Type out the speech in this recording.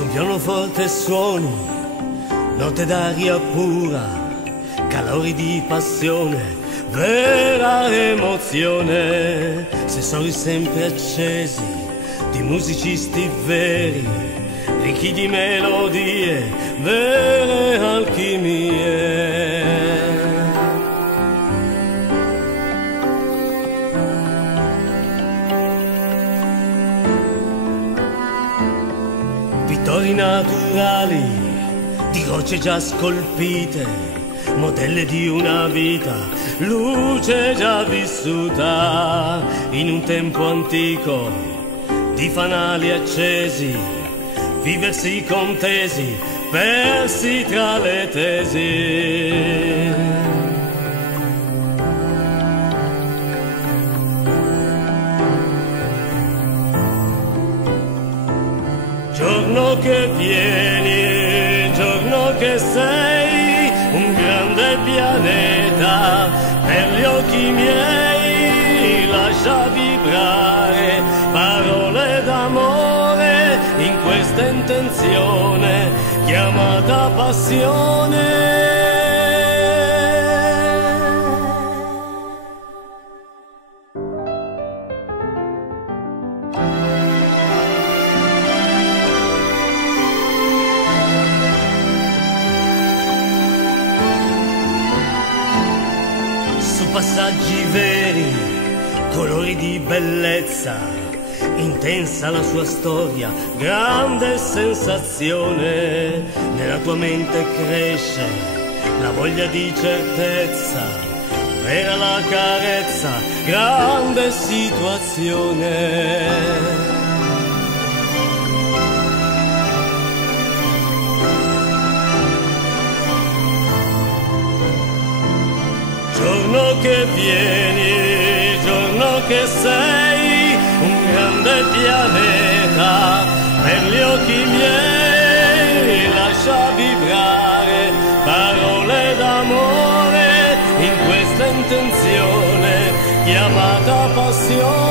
Su un pianoforte suoni, notte d'aria pura, calori di passione, vera emozione, sensori sempre accesi di musicisti veri, ricchi di melodie, vere alchimie. Pittori naturali, di rocce già scolpite, modelle di una vita, luce già vissuta, in un tempo antico, di fanali accesi, viversi contesi, persi tra le tesi. Giorno che vieni, giorno che sei un grande pianeta, per gli occhi miei lascia vibrare parole d'amore in questa intenzione chiamata passione. Passaggi veri, colori di bellezza, intensa la sua storia, grande sensazione, nella tua mente cresce la voglia di certezza, vera la carezza, grande situazione. Giorno che vieni, giorno che sei un grande pianeta, per gli occhi miei lascia vibrare parole d'amore in questa intenzione chiamata passione.